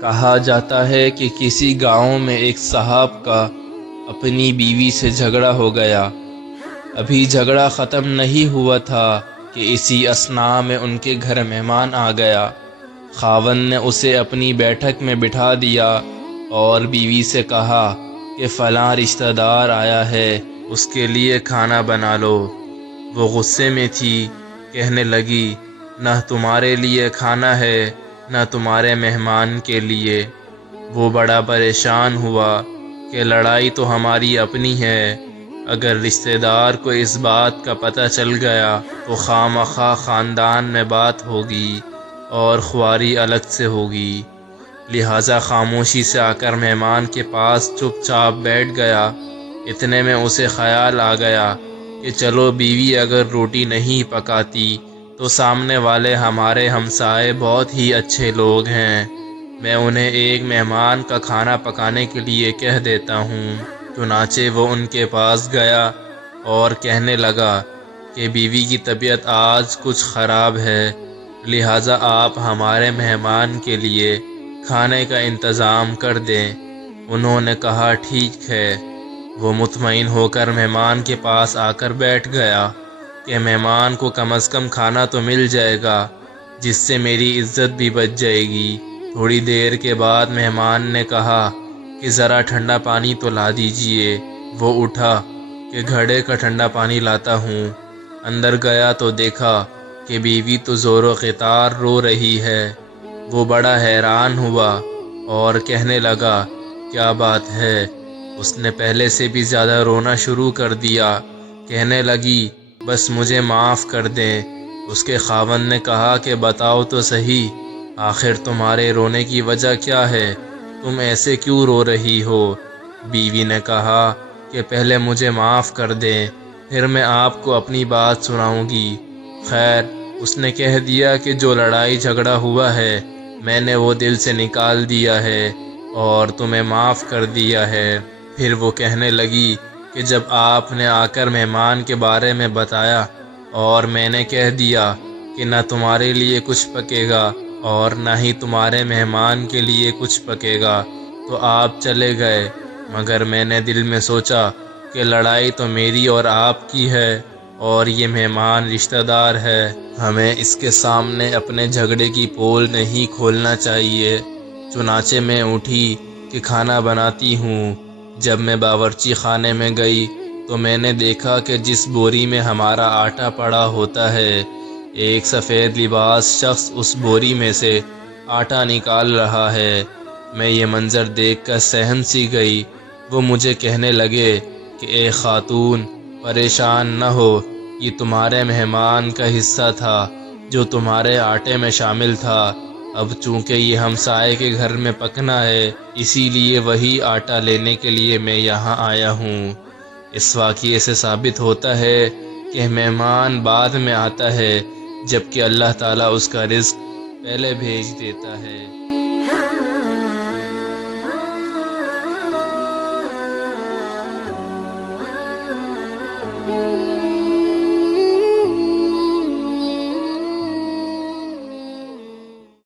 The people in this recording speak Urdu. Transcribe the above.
کہا جاتا ہے کہ کسی گاؤں میں ایک صاحب کا اپنی بیوی سے جھگڑا ہو گیا۔ ابھی جھگڑا ختم نہیں ہوا تھا کہ اسی اثناء میں ان کے گھر مہمان آ گیا۔ خاوند نے اسے اپنی بیٹھک میں بٹھا دیا اور بیوی سے کہا کہ فلاں رشتہ دار آیا ہے، اس کے لیے کھانا بنا لو۔ وہ غصے میں تھی، کہنے لگی نہ تمہارے لیے کھانا ہے نہ تمہارے مہمان کے لیے۔ وہ بڑا پریشان ہوا کہ لڑائی تو ہماری اپنی ہے، اگر رشتہ دار کو اس بات کا پتہ چل گیا تو خواہ مخواہ خاندان میں بات ہوگی اور خواری الگ سے ہوگی۔ لہٰذا خاموشی سے آ کر مہمان کے پاس چپ چاپ بیٹھ گیا۔ اتنے میں اسے خیال آ گیا کہ چلو بیوی اگر روٹی نہیں پکاتی تو سامنے والے ہمارے ہمسائے بہت ہی اچھے لوگ ہیں، میں انہیں ایک مہمان کا کھانا پکانے کے لیے کہہ دیتا ہوں۔ چنانچہ وہ ان کے پاس گیا اور کہنے لگا کہ بیوی کی طبیعت آج کچھ خراب ہے، لہٰذا آپ ہمارے مہمان کے لیے کھانے کا انتظام کر دیں۔ انہوں نے کہا ٹھیک ہے۔ وہ مطمئن ہو کر مہمان کے پاس آ کر بیٹھ گیا کہ مہمان کو کم از کم کھانا تو مل جائے گا، جس سے میری عزت بھی بچ جائے گی۔ تھوڑی دیر کے بعد مہمان نے کہا کہ ذرا ٹھنڈا پانی تو لا دیجئے۔ وہ اٹھا کہ گھڑے کا ٹھنڈا پانی لاتا ہوں۔ اندر گیا تو دیکھا کہ بیوی تو زور و قطار رو رہی ہے۔ وہ بڑا حیران ہوا اور کہنے لگا کیا بات ہے؟ اس نے پہلے سے بھی زیادہ رونا شروع کر دیا۔ کہنے لگی بس مجھے معاف کر دیں۔ اس کے خاوند نے کہا کہ بتاؤ تو صحیح، آخر تمہارے رونے کی وجہ کیا ہے؟ تم ایسے کیوں رو رہی ہو؟ بیوی نے کہا کہ پہلے مجھے معاف کر دیں، پھر میں آپ کو اپنی بات سناؤں گی۔ خیر، اس نے کہہ دیا کہ جو لڑائی جھگڑا ہوا ہے میں نے وہ دل سے نکال دیا ہے اور تمہیں معاف کر دیا ہے۔ پھر وہ کہنے لگی کہ جب آپ نے آ کر مہمان کے بارے میں بتایا اور میں نے کہہ دیا کہ نہ تمہارے لیے کچھ پکے گا اور نہ ہی تمہارے مہمان کے لیے کچھ پکے گا تو آپ چلے گئے، مگر میں نے دل میں سوچا کہ لڑائی تو میری اور آپ کی ہے اور یہ مہمان رشتہ دار ہے، ہمیں اس کے سامنے اپنے جھگڑے کی پول نہیں کھولنا چاہیے۔ چنانچہ میں اٹھی کہ کھانا بناتی ہوں۔ جب میں باورچی خانے میں گئی تو میں نے دیکھا کہ جس بوری میں ہمارا آٹا پڑا ہوتا ہے، ایک سفید لباس شخص اس بوری میں سے آٹا نکال رہا ہے۔ میں یہ منظر دیکھ کر سہم سی گئی۔ وہ مجھے کہنے لگے کہ اے خاتون، پریشان نہ ہو، یہ تمہارے مہمان کا حصہ تھا جو تمہارے آٹے میں شامل تھا۔ اب چونکہ یہ ہمسائے کے گھر میں پکنا ہے، اسی لیے وہی آٹا لینے کے لیے میں یہاں آیا ہوں۔ اس واقعے سے ثابت ہوتا ہے کہ مہمان بعد میں آتا ہے، جبکہ اللہ تعالیٰ اس کا رزق پہلے بھیج دیتا ہے۔